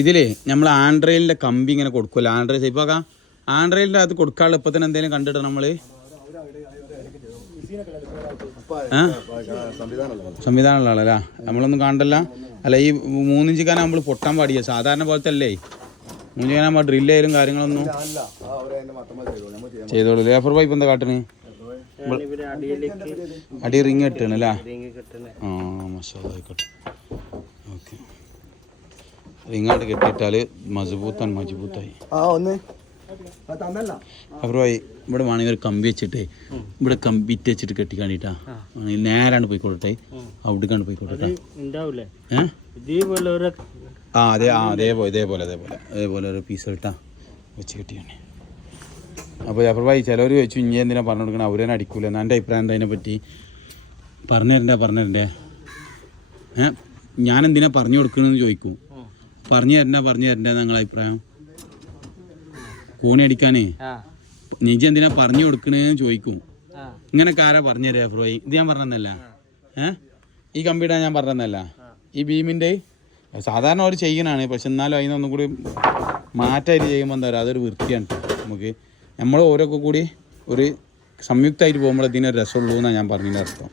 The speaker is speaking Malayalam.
ഇതില് നമ്മൾ ആൻഡ്രയിലിന്റെ കമ്പി ഇങ്ങനെ കൊടുക്കുമല്ലോ, ആൻഡ്രയിൽ ഇപ്പൊ ആൻഡ്രയിലിന്റെ അത് കൊടുക്കാനുള്ള ഇപ്പൊ തന്നെ എന്തെങ്കിലും കണ്ടിടണം നമ്മള്. സംവിധാനമുള്ള ആളല്ല, നമ്മളൊന്നും കാണണ്ടല്ല. അല്ല ഈ 3 ഇഞ്ചിക്കാന നമ്മൾ പൊട്ടാൻ പാടില്ല, സാധാരണ പോലത്തെ അല്ലേ 3 ഇഞ്ചിക്കാനാകുമ്പോ ഡ്രില്ലായാലും കാര്യങ്ങളൊന്നും ചെയ്തോളൂ. ലേഫർ പൈപ്പ് എന്താ കാട്ടിന്? അടി റിങ് കിട്ടണല്ലേ? ആ മസാല ആയിക്കോട്ടെ. ഓക്കെ, റിങ്ങായിട്ട് കെട്ടിയിട്ടാല് മജബൂത്തായി. അപ്പുറമായി ഇവിടെ വേണമെങ്കിൽ ഒരു കമ്പി വെച്ചിട്ടേ ഇവിടെ കമ്പി വെച്ചിട്ട് കെട്ടി കാണിട്ടാ നേരാണ്ട് പോയിക്കോട്ടെ, അവിടേക്കാണ്ട് പോയിക്കോട്ടെ. അതേപോലെ ഒരു പീസ് ഇട്ടാ വെച്ച് കെട്ടിയാണ്. അപ്പോൾ അപ്പുറമായി ചിലവർ ചോദിച്ചു ഇനി എന്തിനാ പറഞ്ഞു കൊടുക്കണം, അവരെ അടിക്കൂല. എന്നാ എൻ്റെ അഭിപ്രായം എന്താ അതിനെപ്പറ്റി പറഞ്ഞുതരണ്ടേ? ഞാൻ എന്തിനാ പറഞ്ഞു കൊടുക്കണമെന്ന് ചോദിക്കും. പറഞ്ഞു തരണ്ടേ നിങ്ങളെ അഭിപ്രായം? കോണി അടിക്കാനേ നിജ എന്തിനാ പറഞ്ഞു കൊടുക്കണേന്ന് ചോദിക്കും. ഇങ്ങനൊക്കെ ആരാ പറഞ്ഞു തരാ ഫ്രോയി? ഇത് ഞാൻ പറഞ്ഞതല്ല, ഈ കമ്പിയിടാൻ ഞാൻ പറഞ്ഞതല്ല. ഈ ബീമിൻ്റെ സാധാരണ അവർ ചെയ്യണാണ്, പക്ഷെ എന്നാലും അതിനൊന്നും കൂടി മാറ്റമായിട്ട് ചെയ്യുമ്പോൾ എന്താ പറയുക, അതൊരു വൃത്തിയാണ് നമുക്ക്. നമ്മൾ ഓരോക്കെ കൂടി ഒരു സംയുക്തമായിട്ട് പോകുമ്പോൾ ഇതിനൊരു രസമുള്ളൂ എന്നാണ് ഞാൻ പറഞ്ഞതിൻ്റെ അർത്ഥം.